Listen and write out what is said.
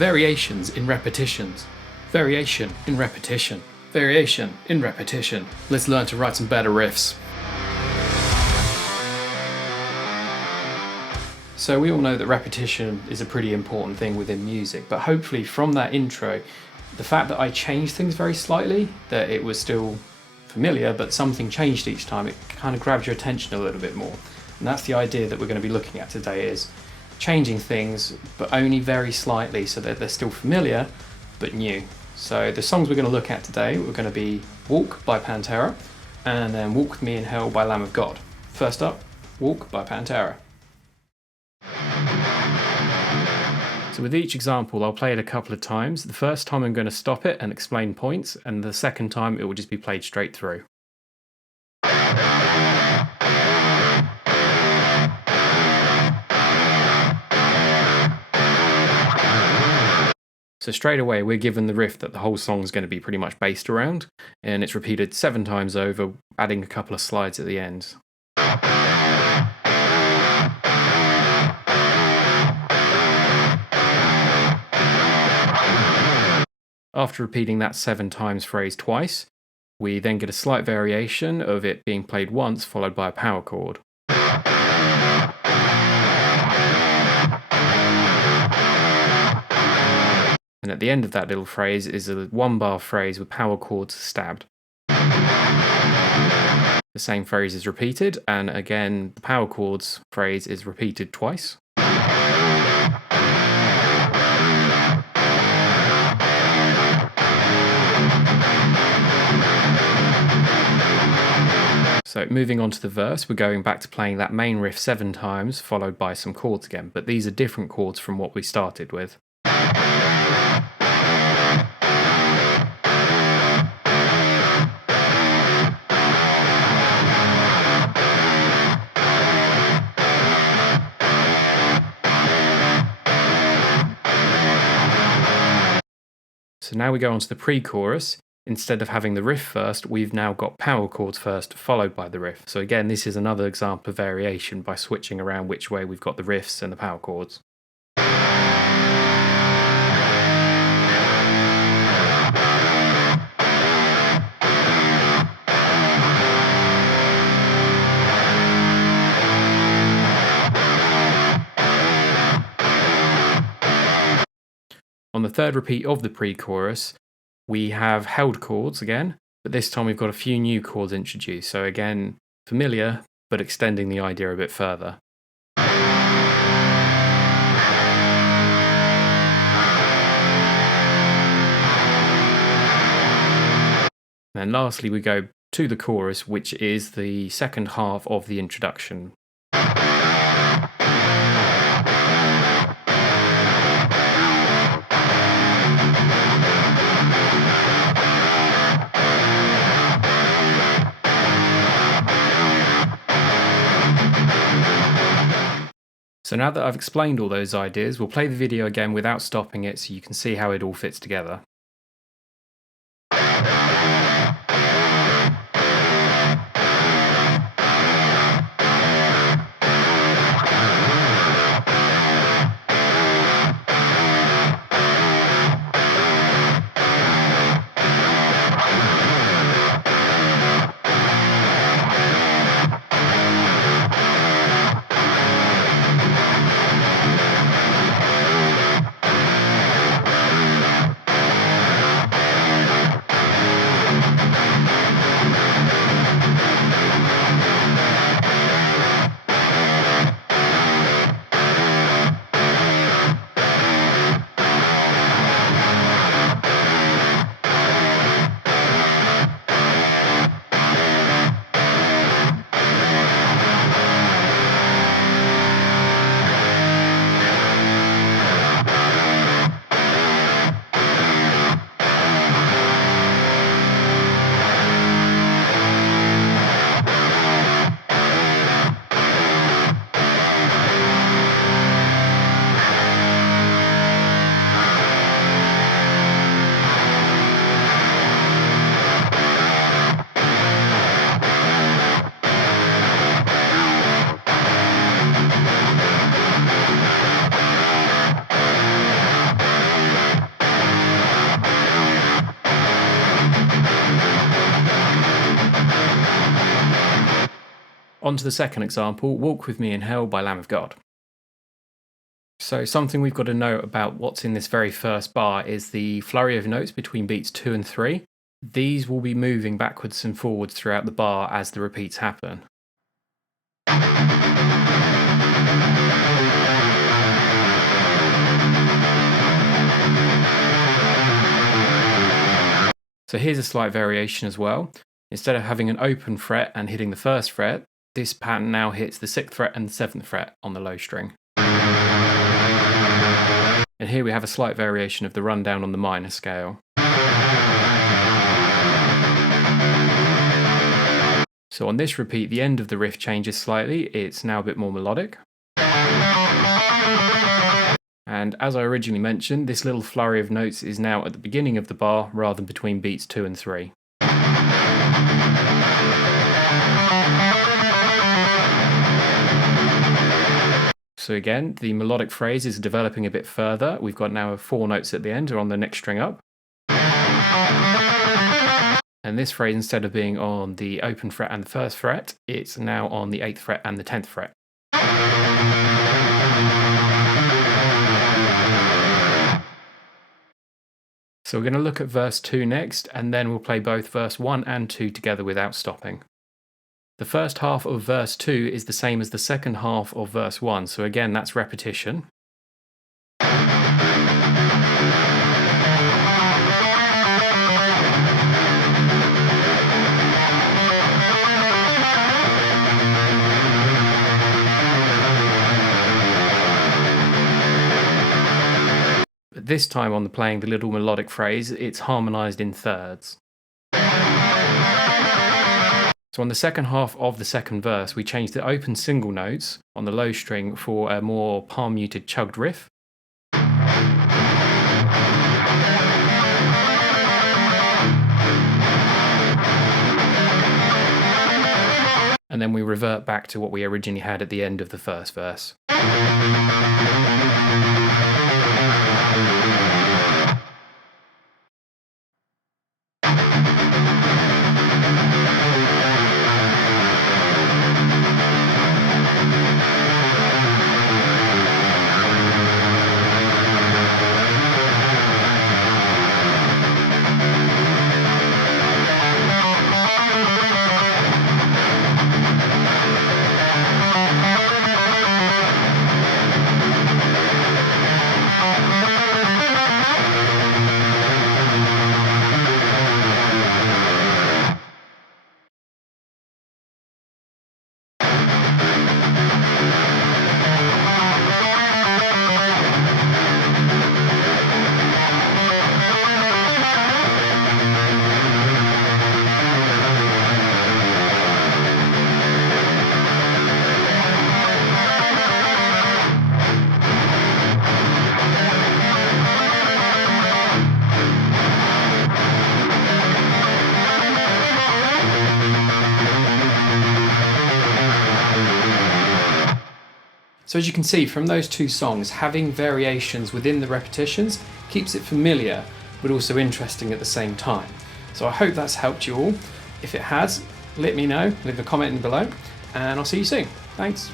Variations in repetitions. Variation in repetition. Variation in repetition. Let's learn to write some better riffs. So we all know that repetition is a pretty important thing within music, but hopefully from that intro, the fact that I changed things very slightly, that it was still familiar, but something changed each time, it kind of grabbed your attention a little bit more. And that's the idea that we're going to be looking at today, is changing things, but only very slightly so that they're still familiar, but new. So the songs we're going to look at today, we're going to be Walk by Pantera, and then Walk With Me in Hell by Lamb of God. First up, Walk by Pantera. So with each example, I'll play it a couple of times. The first time I'm going to stop it and explain points, and the second time it will just be played straight through. So straight away, we're given the riff that the whole song is going to be pretty much based around, and it's repeated 7 times over, adding a couple of slides at the end. After repeating that 7 times phrase twice, we then get a slight variation of it being played once followed by a power chord. And at the end of that little phrase is a 1-bar phrase with power chords stabbed. The same phrase is repeated, and again the power chords phrase is repeated twice. So moving on to the verse, we're going back to playing that main riff 7 times, followed by some chords again, but these are different chords from what we started with. So now we go on to the pre-chorus. Instead of having the riff first, we've now got power chords first, followed by the riff. So again, this is another example of variation by switching around which way we've got the riffs and the power chords. On the third repeat of the pre-chorus, we have held chords again, but this time we've got a few new chords introduced. So again, familiar, but extending the idea a bit further. And lastly, we go to the chorus, which is the second half of the introduction. So now that I've explained all those ideas, we'll play the video again without stopping it so you can see how it all fits together. On to the second example, Walk With Me in Hell by Lamb of God. So something we've got to know about what's in this very first bar is the flurry of notes between beats 2 and 3. These will be moving backwards and forwards throughout the bar as the repeats happen. So here's a slight variation as well. Instead of having an open fret and hitting the first fret, this pattern now hits the 6th fret and the 7th fret on the low string. And here we have a slight variation of the rundown on the minor scale. So on this repeat, the end of the riff changes slightly. It's now a bit more melodic. And as I originally mentioned, this little flurry of notes is now at the beginning of the bar rather than between beats 2 and 3. So again, the melodic phrase is developing a bit further. We've got now 4 notes at the end, or on the next string up. And this phrase, instead of being on the open fret and the 1st fret, it's now on the 8th fret and the 10th fret. So we're going to look at verse 2 next, and then we'll play both verse 1 and 2 together without stopping. The first half of verse 2 is the same as the second half of verse 1, so again that's repetition. But this time on playing the little melodic phrase, it's harmonised in thirds. So on the second half of the second verse, we change the open single notes on the low string for a more palm muted chugged riff. And then we revert back to what we originally had at the end of the first verse. So as you can see from those two songs, having variations within the repetitions keeps it familiar but also interesting at the same time. So I hope that's helped you all. If it has, let me know, leave a comment below, and I'll see you soon. Thanks.